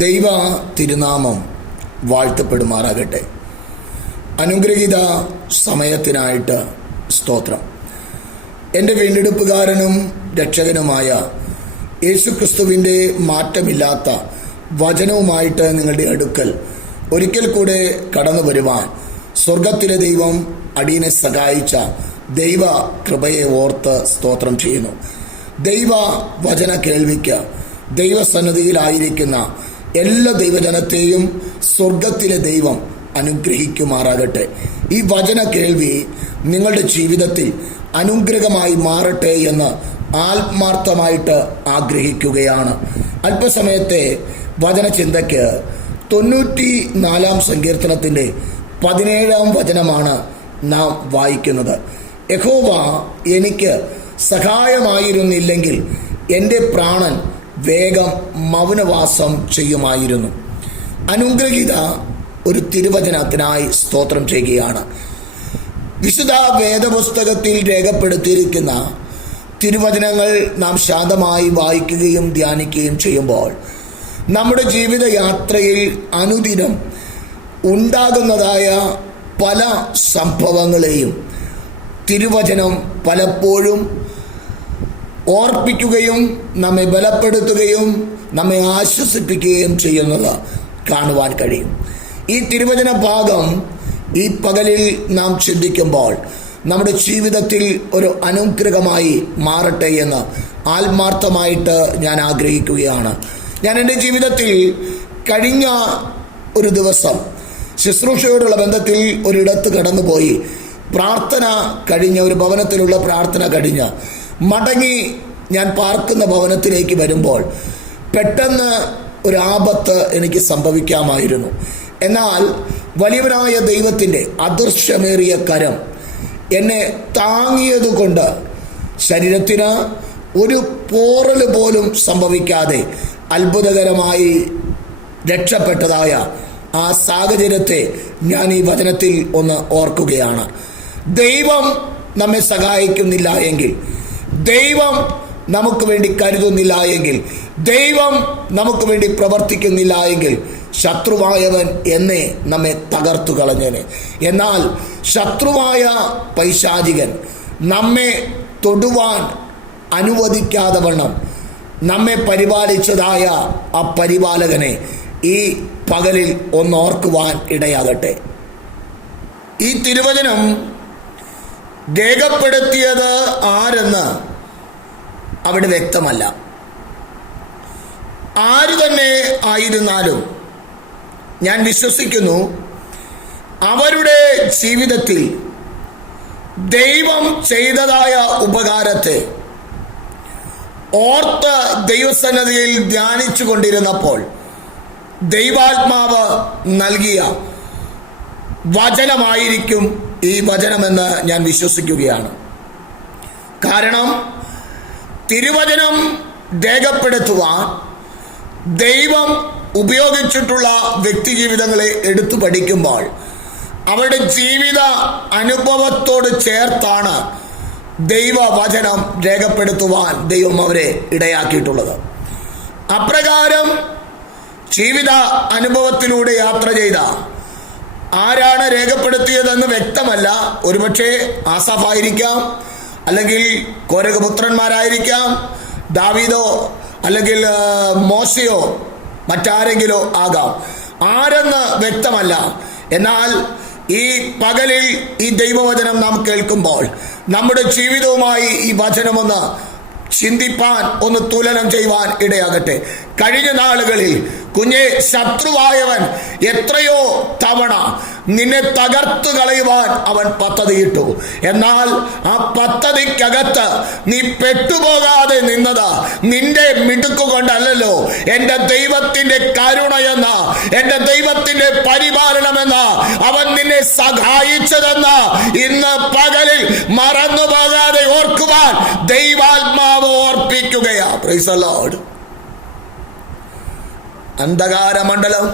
ദൈവ തിരുനാമം വാഴ്ത്തപ്പെടുമാറാകട്ടെ. അനുഗ്രഹീത സമയത്തിനായിട്ട് സ്തോത്രം. എൻ്റെ വീണ്ടെടുപ്പുകാരനും രക്ഷകനുമായ യേശുക്രിസ്തുവിൻ്റെ മാറ്റമില്ലാത്ത വചനവുമായിട്ട് നിങ്ങളുടെ അടുക്കൽ ഒരിക്കൽ കൂടെ കടന്നു വരുവാൻ സ്വർഗത്തിലെ ദൈവം അടിയനെ സഹായിച്ച ദൈവ കൃപയെ ഓർത്ത് സ്തോത്രം ചെയ്യുന്നു. ദൈവ വചന കേൾവിക്ക് ദൈവസന്നിധിയിലായിരിക്കുന്ന എല്ലാ ദൈവജനത്തെയും സ്വർഗത്തിലെ ദൈവം അനുഗ്രഹിക്കുമാറാകട്ടെ. ഈ വചന കേൾവി നിങ്ങളുടെ ജീവിതത്തിൽ അനുഗ്രഹമായി മാറട്ടെ എന്ന് ആത്മാർത്ഥമായിട്ട് ആഗ്രഹിക്കുകയാണ്. അല്പസമയത്തെ വചനചിന്തയ്ക്ക് 94 സങ്കീർത്തനത്തിൻ്റെ 17 വചനമാണ് നാം വായിക്കുന്നത്. യഹോവ എനിക്ക് സഹായമായിരുന്നില്ലെങ്കിൽ എൻ്റെ പ്രാണൻ വേഗം മൗനവാസം ചെയ്യുമായിരുന്നു. അനുഗ്രഹീത ഒരു തിരുവചനത്തിനായി സ്തോത്രം ചെയ്യുകയാണ്. വിശുദ്ധ വേദപുസ്തകത്തിൽ രേഖപ്പെടുത്തിയിരിക്കുന്ന തിരുവചനങ്ങൾ നാം ശാന്തമായി വായിക്കുകയും ധ്യാനിക്കുകയും ചെയ്യുമ്പോൾ നമ്മുടെ ജീവിതയാത്രയിൽ അനുദിനം ഉണ്ടാകുന്നതായ പല സംഭവങ്ങളെയും തിരുവചനം പലപ്പോഴും ഓർപ്പിക്കുകയും നമ്മെ ബലപ്പെടുത്തുകയും നമ്മെ ആശ്വസിപ്പിക്കുകയും ചെയ്യുന്നത് കാണുവാൻ കഴിയും. ഈ തിരുവചന ഭാഗം ഈ പകലിൽ നാം ചിന്തിക്കുമ്പോൾ നമ്മുടെ ജീവിതത്തിൽ ഒരു അനുഗ്രഹമായി മാറട്ടെ എന്ന് ആത്മാർത്ഥമായിട്ട് ഞാൻ ആഗ്രഹിക്കുകയാണ്. ഞാൻ എൻ്റെ ജീവിതത്തിൽ കഴിഞ്ഞ ഒരു ദിവസം ശുശ്രൂഷയോടുള്ള ബന്ധത്തിൽ ഒരിടത്ത് കടന്നുപോയി പ്രാർത്ഥന കഴിഞ്ഞ ഒരു ഭവനത്തിലുള്ള പ്രാർത്ഥന കഴിഞ്ഞ് മടങ്ങി ഞാൻ പാർക്കുന്ന ഭവനത്തിലേക്ക് വരുമ്പോൾ പെട്ടെന്ന് ഒരു ആപത്ത് എനിക്ക് സംഭവിക്കാമായിരുന്നു. എന്നാൽ വലിയവനായ ദൈവത്തിൻ്റെ അദൃശ്യമേറിയ കരം എന്നെ താങ്ങിയതുകൊണ്ട് ശരീരത്തിന് ഒരു പോറൽ പോലും സംഭവിക്കാതെ അത്ഭുതകരമായി രക്ഷപ്പെട്ടതായ ആ സാഹചര്യത്തെ ഞാൻ ഈ വചനത്തിൽ ഒന്ന് ഓർക്കുകയാണ്. ദൈവം നമ്മെ സഹായിക്കുന്നില്ല എങ്കിൽ, ദൈവം നമുക്ക് വേണ്ടി കരുതുന്നില്ല എങ്കിൽ, ദൈവം നമുക്ക് വേണ്ടി പ്രവർത്തിക്കുന്നില്ല എങ്കിൽ ശത്രുവായവൻ എന്നെ നമ്മെ തകർത്തു കളഞ്ഞേനെ. എന്നാൽ ശത്രുവായ പൈശാചികൻ നമ്മെ തൊടുവാൻ അനുവദിക്കാതെ വണ്ണം നമ്മെ പരിപാലിച്ചതായ ആ പരിപാലകനെ ഈ പകലിൽ ഒന്നോർക്കുവാൻ ഇടയാകട്ടെ. ഈ തിരുവചനം രേഖപ്പെടുത്തിയത് ആരെന്ന് അവിടെ വ്യക്തമല്ല. ആര് തന്നെ ആയിരുന്നാലും ഞാൻ വിശ്വസിക്കുന്നു അവരുടെ ജീവിതത്തിൽ ദൈവം ചെയ്തതായ ഉപകാരത്തെ ഓർത്ത് ദൈവസന്നിധിയിൽ ധ്യാനിച്ചു കൊണ്ടിരുന്നപ്പോൾ ദൈവാത്മാവ് നൽകിയ വചനമായിരിക്കും ഈ വചനമെന്ന് ഞാൻ വിശ്വസിക്കുകയാണ്. കാരണം തിരുവചനം രേഖപ്പെടുത്തുവാൻ ദൈവം ഉപയോഗിച്ചിട്ടുള്ള വ്യക്തി ജീവിതങ്ങളെ എടുത്തു പഠിക്കുമ്പോൾ അവരുടെ ജീവിത അനുഭവത്തോട് ചേർത്താണ് ദൈവവചനം രേഖപ്പെടുത്തുവാൻ ദൈവം അവരെ ഇടയാക്കിയിട്ടുള്ളത്. അപ്രകാരം ജീവിത അനുഭവത്തിലൂടെ യാത്ര ചെയ്ത ആരാണ് രേഖപ്പെടുത്തിയതെന്ന് വ്യക്തമല്ല. ഒരുപക്ഷെ ആസാഫായിരിക്കാം, അല്ലെങ്കിൽ കോരകപുത്രന്മാരായിരിക്കാം, ദാവീദോ അല്ലെങ്കിൽ മോശയോ മറ്റാരെങ്കിലോ ആകാം. ആരെന്ന് വ്യക്തമല്ല. എന്നാൽ ഈ പകലിൽ ഈ ദൈവവചനം നാം കേൾക്കുമ്പോൾ നമ്മുടെ ജീവിതവുമായി ഈ വചനമൊന്ന് ചിന്തിപ്പാൻ, ഒന്ന് തുലനം ചെയ്യുവാൻ ഇടയാകട്ടെ. കഴിഞ്ഞ നാളുകളിൽ കുഞ്ഞെ, ശത്രുവായവൻ എത്രയോ തവണ നിന്നെ തകർത്തു കളയുവാൻ അവൻ പദ്ധതിയിട്ടു. എന്നാൽ ആ പദ്ധതിക്കകത്ത് നീ പെട്ടുപോകാതെ നിന്നത് നിന്റെ മിടുക്കുകൊണ്ടല്ലോ, എൻ്റെ ദൈവത്തിൻ്റെ കരുണയെന്ന, എൻ്റെ ദൈവത്തിൻ്റെ പരിപാലനമെന്ന, അവൻ നിന്നെ സഹായിച്ചതെന്ന് ഇന്ന് പകലിൽ മറന്നു പോകാതെ ഓർക്കുവാൻ ദൈവാത്മാവ് ഓർപ്പിക്കുകയാ. Praise the Lord. അന്ധകാരമണ്ഡലം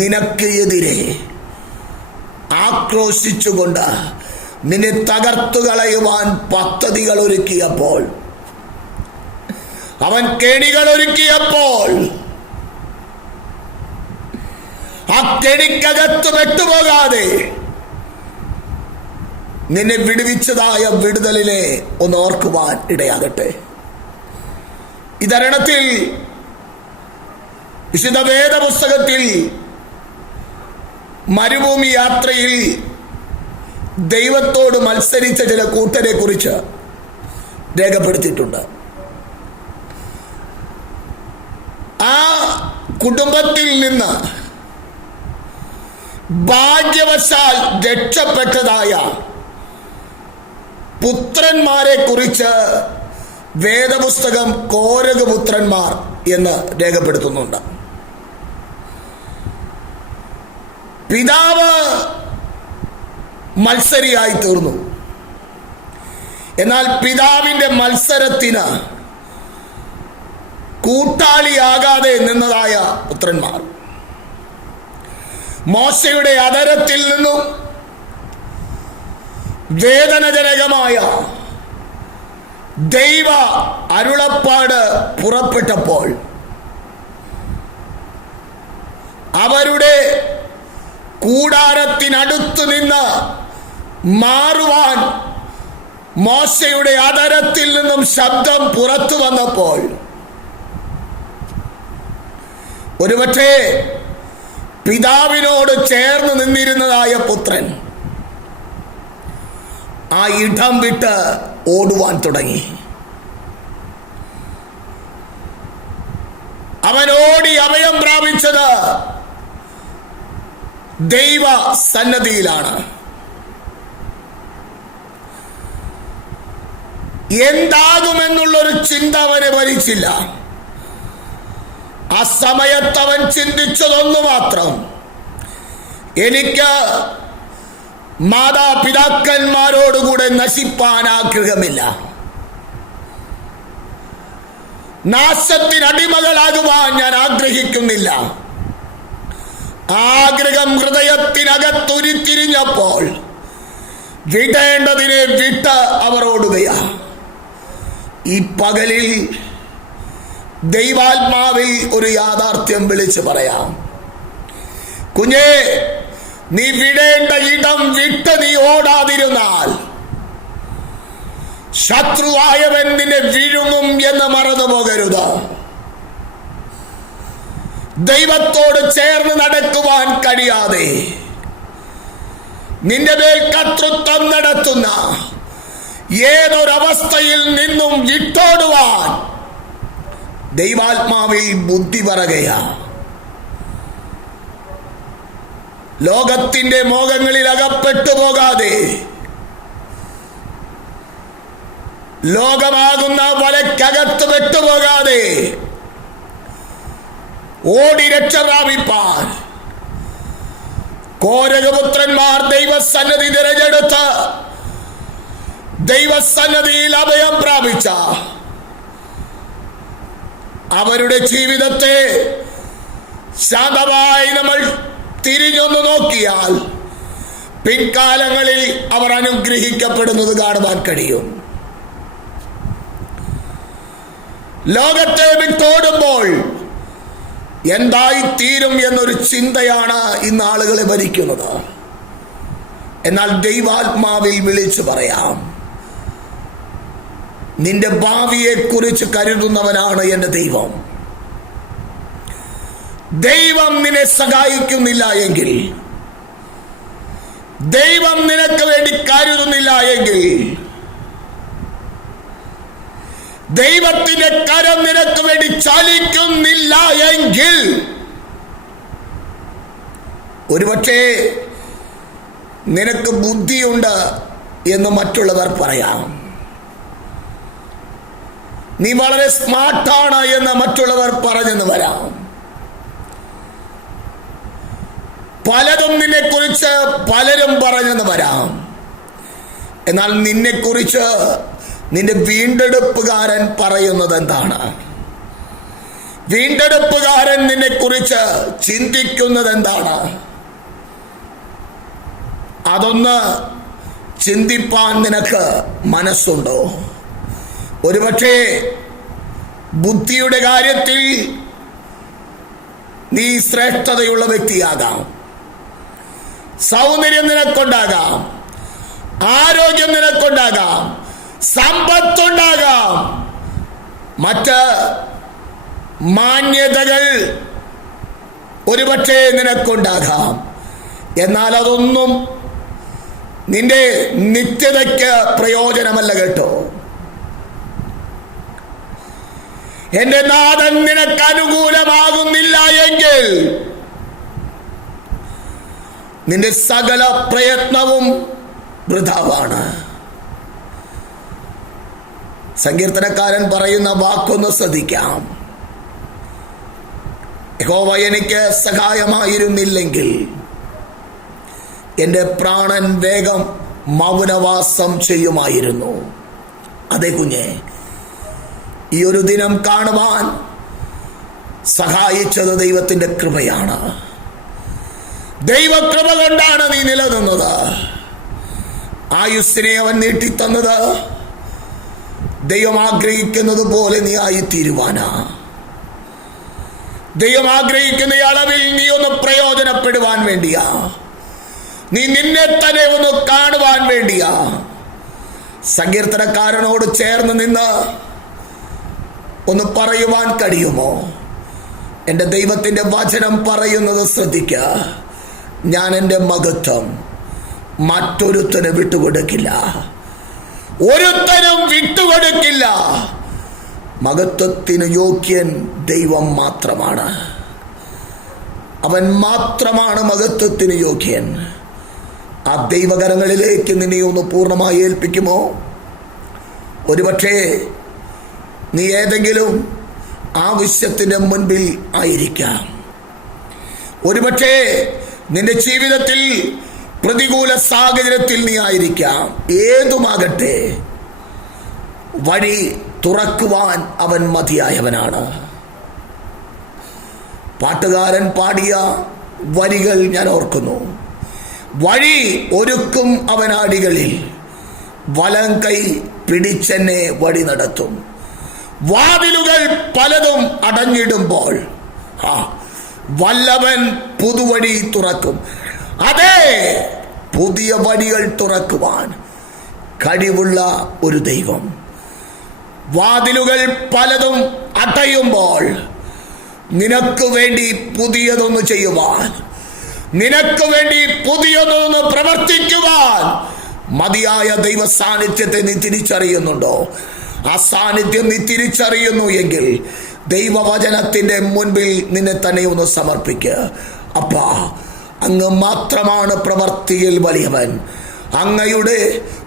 നിനക്ക് എതിരെ ആക്രോശിച്ചുകൊണ്ട് നിന്നെ തകർത്തു കളയുവാൻ പദ്ധതികൾ ഒരുക്കിയപ്പോൾ, അവൻ കെണികൾ ഒരുക്കിയപ്പോൾ കെണിക്കകത്ത് പെട്ടുപോകാതെ നിന്നെ വിടുവിച്ചതായ വിടുതലിനെ ഒന്ന് ഓർക്കുവാൻ ഇടയാകട്ടെ. ഇതരണത്തിൽ വിശുദ്ധ വേദപുസ്തകത്തിൽ മരുഭൂമി യാത്രയിൽ ദൈവത്തോട് മത്സരിച്ച ചില കൂട്ടരെ കുറിച്ച് രേഖപ്പെടുത്തിയിട്ടുണ്ട്. ആ കുടുംബത്തിൽ നിന്ന് ഭാഗ്യവശാൽ രക്ഷപ്പെട്ടതായ പുത്രന്മാരെ കുറിച്ച് വേദപുസ്തകം കോരഗ് പുത്രന്മാർ എന്ന് രേഖപ്പെടുത്തുന്നുണ്ട്. പിതാവ് മത്സരിയായി തീർന്നു. എന്നാൽ പിതാവിൻ്റെ മത്സരത്തിന് കൂട്ടാളിയാകാതെ നിന്നതായ പുത്രന്മാർ മോശയുടെ അധരത്തിൽ നിന്നും വേദനജനകമായ ദൈവ അരുളപ്പാട് പുറപ്പെട്ടപ്പോൾ അവരുടെ കൂടാരത്തിനടുത്ത് നിന്ന് മാറുവാൻ മോശയുടെ അധരത്തിൽ നിന്നും ശബ്ദം പുറത്തു വന്നപ്പോൾ ഒരുപക്ഷേ പിതാവിനോട് ചേർന്ന് നിന്നിരുന്നതായ പുത്രൻ ആ ഇടം വിട്ട് ഓടുവാൻ തുടങ്ങി. അവൻ ഓടി അഭയം പ്രാപിച്ചത് ദൈവ സന്നദ്ധിയിലാണ്. എന്താകുമെന്നുള്ളൊരു ചിന്ത അവനെ ഭരിച്ചില്ല. ആ സമയത്ത് അവൻ ചിന്തിച്ചതൊന്നു മാത്രം: എനിക്ക് മാതാപിതാക്കന്മാരോടുകൂടെ നശിപ്പാൻ ആഗ്രഹമില്ല, നാശത്തിനടിമകളാകുവാൻ ഞാൻ ആഗ്രഹിക്കുന്നില്ല. ആഗ്രഹം ഹൃദയത്തിനകത്തുരുത്തിരിഞ്ഞപ്പോൾ വിടേണ്ടതിനെ വിട്ട് അവർ ഓടുകയാ. ഈ പകലിൽ ദൈവാത്മാവിൽ ഒരു യാഥാർത്ഥ്യം വിളിച്ചു പറയാം. കുഞ്ഞേ, നീ വിടേണ്ട ഇടം വിട്ട് നീ ഓടാതിരുന്നാൽ ശത്രുവായവൻ നിന്നെ വിഴുങ്ങും എന്ന് മറന്നു പോകരുത്. ദൈവത്തോട് ചേർന്ന് നടക്കുവാൻ കഴിയാതെ നിന്റെ മേൽ കർത്തൃത്വം നടത്തുന്ന ഏതൊരവസ്ഥയിൽ നിന്നും വിട്ടോടുവാൻ ദൈവാത്മാവിൽ ബുദ്ധി പറയുകയാ. ലോകത്തിന്റെ മോഹങ്ങളിൽ അകപ്പെട്ടു പോകാതെ, ലോകമാകുന്ന വലക്കകത്ത് പെട്ടുപോകാതെ ഓടി രക്ഷ പ്രാപിപ്പാൻ കോരകപുത്രന്മാർ ദൈവസന്നിധി തിരഞ്ഞെടുത്ത് ദൈവസന്നിധിയിൽ അഭയം പ്രാപിച്ച അവരുടെ ജീവിതത്തെ ശാന്തമായി നമ്മൾ തിരിഞ്ഞൊന്ന് നോക്കിയാൽ പിൻകാലങ്ങളിൽ അവർ അനുഗ്രഹിക്കപ്പെടുന്നത് കാണുവാൻ കഴിയും. ലോകത്തെ വിട്ടോടുമ്പോൾ എന്തായി തീരും എന്നൊരു ചിന്തയാണ് ഇന്ന് ആളുകളെ ഭരിക്കുന്നത്. എന്നാൽ ദൈവാത്മാവിൽ വിളിച്ചു പറയാം: നിന്റെ ഭാവിയെ കുറിച്ച് കരുതുന്നവനാണ് എൻ്റെ ദൈവം. ദൈവം നിന്നെ സഹായിക്കുന്നില്ല എങ്കിൽ, ദൈവം നിനക്ക് വേണ്ടി കരുതുന്നില്ല എങ്കിൽ, ദൈവത്തിന്റെ കരം നിനക്ക് വേണ്ടി ചലിക്കുന്നില്ല എങ്കിൽ ഒരുപക്ഷേ നിനക്ക് ബുദ്ധിയുണ്ട് എന്ന് മറ്റുള്ളവർ പറയാം, നീ വളരെ സ്മാർട്ടാണ് എന്ന് മറ്റുള്ളവർ പറഞ്ഞെന്ന് വരാം. പലതും നിന്നെക്കുറിച്ച് പലരും പറഞ്ഞെന്ന് വരാം. എന്നാൽ നിന്നെക്കുറിച്ച് നിന്റെ വീണ്ടെടുപ്പുകാരൻ പറയുന്നത് എന്താണ്? വീണ്ടെടുപ്പുകാരൻ നിന്നെക്കുറിച്ച് ചിന്തിക്കുന്നത് എന്താണ്? അതൊന്ന് ചിന്തിപ്പാൻ നിനക്ക് മനസ്സുണ്ടോ? ഒരുപക്ഷേ ബുദ്ധിയുടെ കാര്യത്തിൽ നീ ശ്രേഷ്ഠതയുള്ള വ്യക്തിയാകാം. സൗന്ദര്യം നിനക്കുണ്ടാകാം, ആരോഗ്യം നിനക്കുണ്ടാകാം, സമ്പത്തുണ്ടാകാം, മറ്റ് മാന്യതകൾ ഒരുപക്ഷെ നിനക്കുണ്ടാകാം. എന്നാൽ അതൊന്നും നിന്റെ നിത്യതയ്ക്ക് പ്രയോജനമല്ല കേട്ടോ. എന്റെ നാഥൻ നിനക്ക് അനുകൂലമാകുന്നില്ല എങ്കിൽ നിന്റെ സകല പ്രയത്നവും വൃഥാവാണ്. സങ്കീർത്തനക്കാരൻ പറയുന്ന വാക്കൊന്ന് ശ്രദ്ധിക്കാം. യഹോവ എനിക്ക് സഹായമായിരുന്നില്ലെങ്കിൽ എൻ്റെ പ്രാണൻ വേഗം മൗനവാസം ചെയ്യുമായിരുന്നു. അതെ കുഞ്ഞെ, ഈ ഒരു ദിനം കാണുവാൻ സഹായിച്ചത് ദൈവത്തിൻ്റെ കൃപയാണ്. ദൈവകൃപ കൊണ്ടാണ് നീ നിലനിന്നത്. ആയുസ്സിനെ അവൻ നീട്ടിത്തന്നത് ദൈവം ആഗ്രഹിക്കുന്നത് പോലെ നീ ആയിത്തീരുവാനാ. ദൈവം ആഗ്രഹിക്കുന്ന അളവിൽ നീ ഒന്ന് പ്രയോജനപ്പെടുവാൻ വേണ്ടിയാ. നീ നിന്നെ തന്നെ ഒന്ന് കാണുവാൻ വേണ്ടിയാ. സങ്കീർത്തനക്കാരനോട് ചേർന്ന് നിന്ന് ഒന്ന് പറയുവാൻ കഴിയുമോ? എൻ്റെ ദൈവത്തിൻ്റെ വചനം പറയുന്നത് ശ്രദ്ധിക്കുക. ഞാൻ എൻ്റെ മഹത്വം മറ്റൊരുത്തന് വിട്ടുകൊടുക്കില്ല, ഒരുത്തനും വിട്ടുകൊടുക്കില്ല. മഹത്വത്തിന് യോഗ്യൻ ദൈവം മാത്രമാണ്. അവൻ മാത്രമാണ് മഹത്വത്തിന് യോഗ്യൻ. ആ ദൈവകരങ്ങളിലേക്ക് നിന്നെ ഒന്ന് പൂർണ്ണമായി ഏൽപ്പിക്കുമോ? ഒരുപക്ഷേ നീ ഏതെങ്കിലും ആവശ്യത്തിൻ്റെ മുൻപിൽ ആയിരിക്കാം. ഒരുപക്ഷേ നിന്റെ ജീവിതത്തിൽ പ്രതികൂല സാഹചര്യത്തിൽ നീ ആയിരിക്കാം. ഏതുമാകട്ടെ, വഴി തുറക്കുവാൻ അവൻ മതിയായവനാണ്. പാട്ടുകാരൻ പാടിയ വരികൾ ഞാൻ ഓർക്കുന്നു. വഴി ഒരുക്കും അവനാടികളിൽ, വലം കൈ പിടിച്ചെന്നെ വഴി നടത്തും. വാതിലുകൾ പലതും അടഞ്ഞിടുമ്പോൾ വല്ലവൻ പുതുവഴി തുറക്കും. അതെ, പുതിയ വഴികൾ തുറക്കുവാൻ കഴിവുള്ള ഒരു ദൈവം. വാതിലുകൾ പലതും അടയുമ്പോൾ നിനക്ക് വേണ്ടി പുതിയതൊന്ന് ചെയ്യുവാൻ, നിനക്ക് വേണ്ടി പുതിയതൊന്ന് പ്രവർത്തിക്കുവാൻ മതിയായ ദൈവ സാന്നിധ്യത്തെ നീ തിരിച്ചറിയുന്നുണ്ടോ? ആ സാന്നിധ്യം നീ തിരിച്ചറിയുന്നു എങ്കിൽ ദൈവവചനത്തിൻ്റെ മുൻപിൽ നിന്നെ തന്നെ ഒന്ന് സമർപ്പിക്കുക. അപ്പാ, അങ്ങ് മാത്രമാണ് പ്രവർത്തിയിൽ വലിയവൻ. അങ്ങയുടെ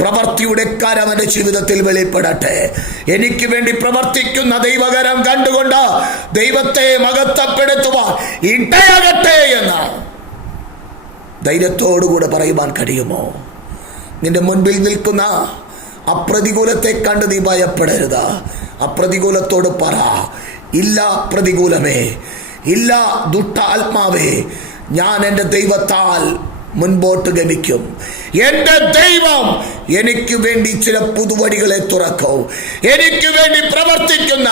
പ്രവർത്തിയുടെ കരം എൻ്റെ ജീവിതത്തിൽ വെളിപ്പെടട്ടെ. എനിക്ക് വേണ്ടി പ്രവർത്തിക്കുന്ന ദൈവകരം കണ്ടുകൊണ്ട് ദൈവത്തെ മഹത്വപ്പെടുത്തുവാൻ ഇടയാകട്ടെ എന്ന് ധൈര്യത്തോടുകൂടെ പറയുവാൻ കഴിയുമോ? നിന്റെ മുൻപിൽ നിൽക്കുന്ന അപ്രതികൂലത്തെ കണ്ട് നീ ഭയപ്പെടരുത്. അപ്രതികൂലത്തോട് പറ, ഇല്ല പ്രതികൂലമേ, ഇല്ല ദുഷ്ടാത്മാവേ, ഞാൻ എൻ്റെ ദൈവത്താൽ മുൻപോട്ട് ഗമിക്കും. എൻ്റെ ദൈവം എനിക്ക് വേണ്ടി ചില പുതുവഴികളെ തുറക്കും. എനിക്ക് വേണ്ടി പ്രവർത്തിക്കുന്ന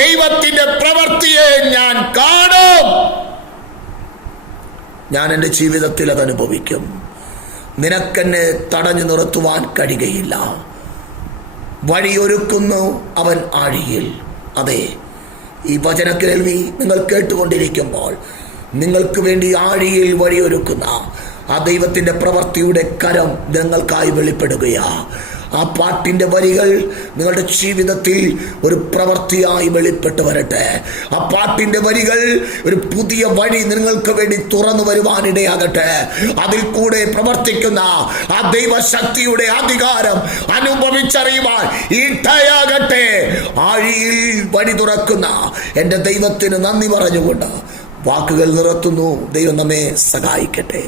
ദൈവത്തിൻ്റെ പ്രവൃത്തിയെ ഞാൻ കാണും. ഞാൻ എൻ്റെ ജീവിതത്തിൽ അത് അനുഭവിക്കും. നിനക്കെന്നെ തടഞ്ഞു നിർത്തുവാൻ കഴിയുകയില്ല. വഴിയൊരുക്കുന്നു അവൻ ആഴിയിൽ. അതെ, ഈ വചന കേൾവി നിങ്ങൾ കേട്ടുകൊണ്ടിരിക്കുമ്പോൾ നിങ്ങൾക്ക് വേണ്ടി ആഴിയിൽ വഴിയൊരുക്കുന്ന ആ ദൈവത്തിൻ്റെ പ്രവൃത്തിയുടെ കരം നിങ്ങൾക്കായി വെളിപ്പെടുകയാ. ആ പാട്ടിൻ്റെ വരികൾ നിങ്ങളുടെ ജീവിതത്തിൽ ഒരു പ്രവൃത്തിയായി വെളിപ്പെട്ട് വരട്ടെ. ആ പാട്ടിൻ്റെ വരികൾ ഒരു പുതിയ വഴി നിങ്ങൾക്ക് വേണ്ടി തുറന്നു വരുവാനിടയാകട്ടെ. അതിൽ കൂടെ പ്രവർത്തിക്കുന്ന ആ ദൈവശക്തിയുടെ അധികാരം അനുഭവിച്ചറിയുവാൻ ഇടയാകട്ടെ. ആഴിയിൽ വഴി തുറക്കുന്ന എൻ്റെ ദൈവത്തിന് നന്ദി പറഞ്ഞുകൊണ്ട് വാക്കുകൾ നിർത്തുന്നു. ദൈവം നമ്മെ സഹായിക്കട്ടെ.